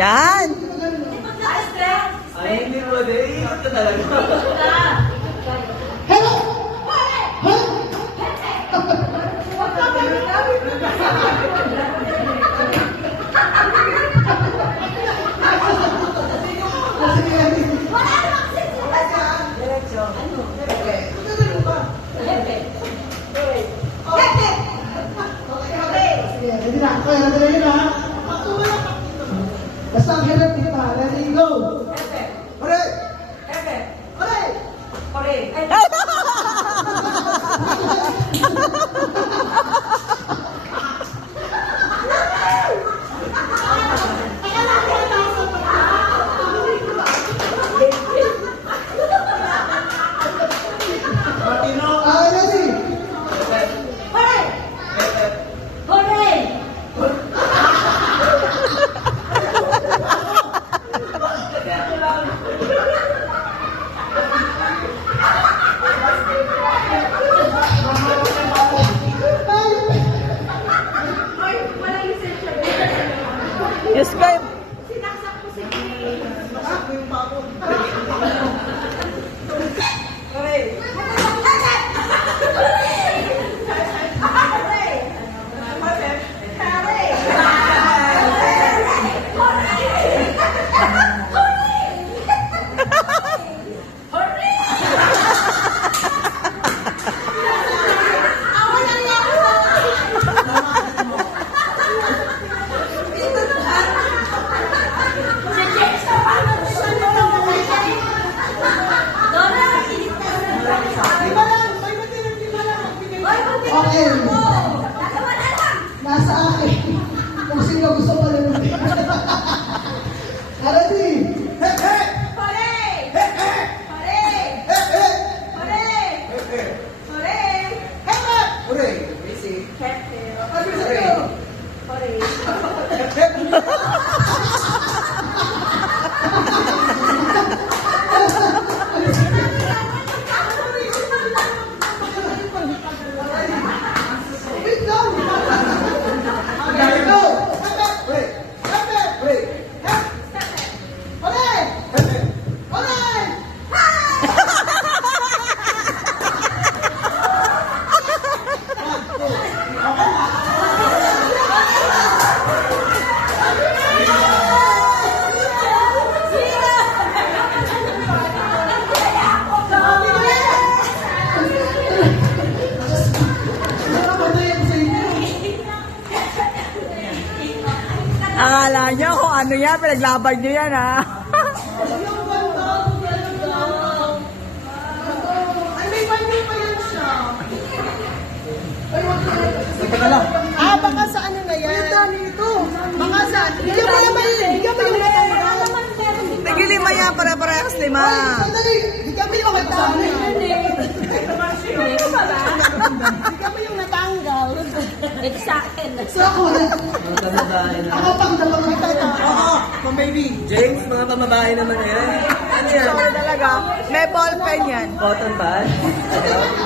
Yan. Ay, hindi mo din. Ito talaga. Hello! Ready na? Ready na? Basta ang hirap dito ha. Ready, go! Hooray! Hooray! Ready? Diyos ko. Okay. Nasa akin. Kung sino gusto pa rin. Ready? Hey, hey! Hey, hey! Hooray! Easy. Akala niya kung ano yan, pinaglaban niyo yan ha. Baka sa ano na yan? Ang dami ito. Baka sa... Bigyan mo naman yun. Bigyan mo yung natanggal. Sige, lima yan, para-parehas lima. Sandali. Bigyan mo yung natanggal. Bigyan mo yung natanggal. Ito sa akin. So ako, ako pang dalawang natanggal. Oo, mga baby. James, mga pamabahay naman yan. Ano yan? Sorry talaga. May ballpen yan. Cotton pad? Ito yung